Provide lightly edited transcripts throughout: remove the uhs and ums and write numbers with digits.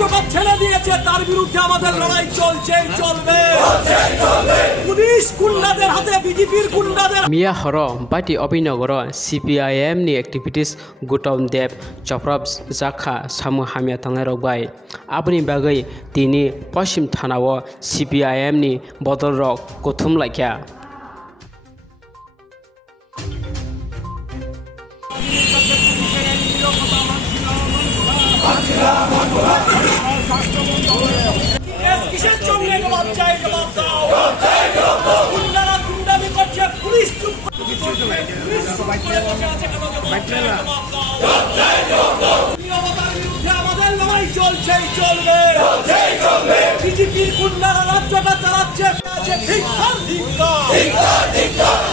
রাজ্যটা ছেড়ে দিয়েছে তার বিরুদ্ধে আমাদের লড়াই চলছে চলবে। পুলিশ গুন্ডাদের হাতে, বিজেপির গুন্ডাদের মিয়া হর বাটি অভিনগর CPIM ni activities gutom deb choprab jakha samu hamya tangai rokbai abni bagai tini paschim thanao CPIM ni bodol rok kothum laikya কিসের জন্য জবাব চাই, জবাব দাও। গুন্ডারা গুন্ডামি করছে, পুলিশ চুপ করে বসে আছে, কেন জবাব দাও। নিরবতার বিরুদ্ধে আমাদের লড়াই চলছেই চলবে। বিজেপির গুন্ডারা রাজ্যটা চালাচ্ছে,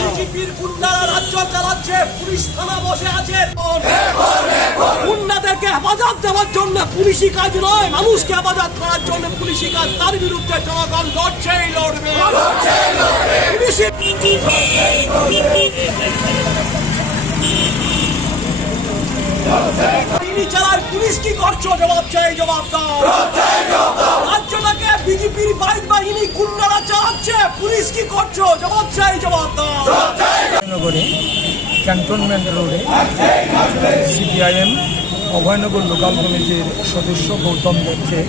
বিজেপির গুন্ডারা রাজ্য চালাচ্ছে, পুলিশ থানা বসে আছে। গুন্ডাদেরকে হেফাজত দেওয়ার জন্য পুলিশি কাজ নয়, মানুষকে হেফাজত করার জন্য পুলিশি কাজ। তার বিরুদ্ধে জনগণ লড়ছেই লড়বে। তিনি চালার পুলিশ কি করছো, জবাব চাই, জবাব দাও। রাজ্যটাকে বিজেপির বাইক বাহিনী গুন্ডারা চালাচ্ছে, পুলিশ কি করছো, জবাব চাই, জবাব দাও। নগরে ক্যান্টনমেন্ট রোডে CPIM অভয়নগর লোকাল কমিটির সদস্য গৌতম দেবকে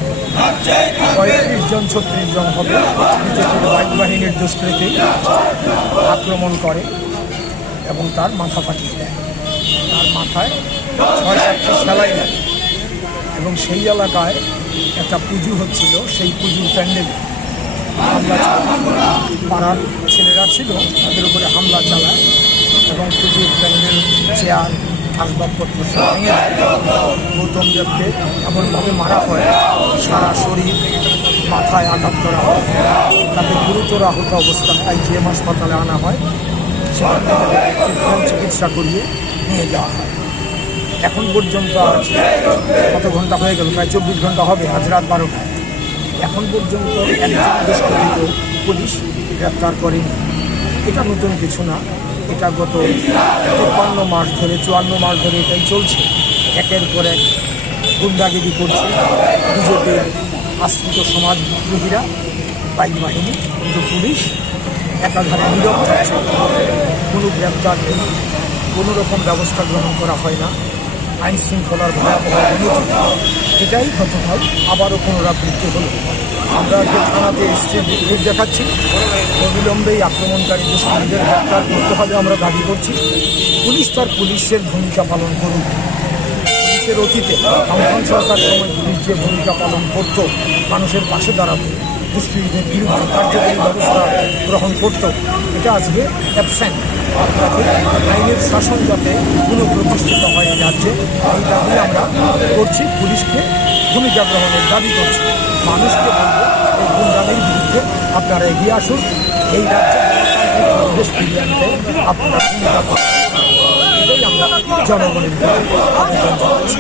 35 জন 36 জন হবে বিজেপির বাইক বাহিনীর দুষ্কৃতী আক্রমণ করে এবং তার মাথা ফাটিয়ে দেয়। তার মাথায় 6-7টি সেলাই দেয় এবং সেই এলাকায় একটা পুজো হচ্ছিল, সেই পুজোর প্যান্ডেলে হামলা চালায়। পাড়ার ছেলেরা ছিল, তাদের উপরে হামলা চালায় এবং পুজোর প্যান্ডেল, চেয়ার, আসবাবপত্র সব ভেঙে দেয়। গৌতম দেবকে এমনভাবে মারা হয়, সারা শরীর মাথায় আঘাত করা হয়, তাকে গুরুতর আহত অবস্থায় IGM হাসপাতালে আনা হয়। সেখান থেকে ট্রিটমেন্ট চিকিৎসা করিয়ে নিয়ে যাওয়া হয়। এখন পর্যন্ত আজ কত ঘন্টা হয়ে গেল, প্রায় 24 ঘন্টা হবে, আজ রাত 12টায়। এখন পর্যন্ত একজন দুষ্কৃতীকে পুলিশ গ্রেপ্তার করেনি। এটা নতুন কিছু না, এটা গত 53 মাস ধরে, 54 মাস ধরে এটাই চলছে। একের পর এক গুন্ডাগিরি করছে বিজেপির আশ্রিত সমাজবিরোধীরা, বাইক বাহিনী, কিন্তু পুলিশ একাধারে নীরব থাকছে। কোনো গ্রেপ্তার নেই, কোনো রকম ব্যবস্থা গ্রহণ করা হয় না। আইন শৃঙ্খলার ভয়াবহ অবনতি, এটাই গতকাল আবারও পুনরাবৃত্তি হলো। আমরা যে থানাতে এসেছি, বিক্ষোভ দেখাচ্ছি, অবিলম্বেই আক্রমণকারী দুষ্কৃতীদের গ্রেপ্তার করতে হবে আমরা দাবি করছি। পুলিশ তার পুলিশের ভূমিকা পালন করুক। পুলিশের অতীতে বামফ্রন্ট সরকার সময় পুলিশ যে ভূমিকা পালন করত, মানুষের পাশে দাঁড়াতো, দুষ্কৃতীদের বিরুদ্ধে কার্যকরী ব্যবস্থা গ্রহণ করত, এটা আজকে অ্যাবসেন্ট। আইনের শাসন যাতে পুনঃপ্রতিষ্ঠিত হয় এই রাজ্যে, এই দাবি আমরা করছি। পুলিশকে ভূমিকা গ্রহণের দাবি করছি। মানুষকে বলবো, এই গুন্ডামির বিরুদ্ধে আপনারা এগিয়ে আসুন। এই রাজ্যে গণতান্ত্রিক পরিবেশ ফিরিয়ে আনতে আপনারা ভূমিকা পালন, এটাই আমরা জনগণের আবেদন জানাচ্ছি।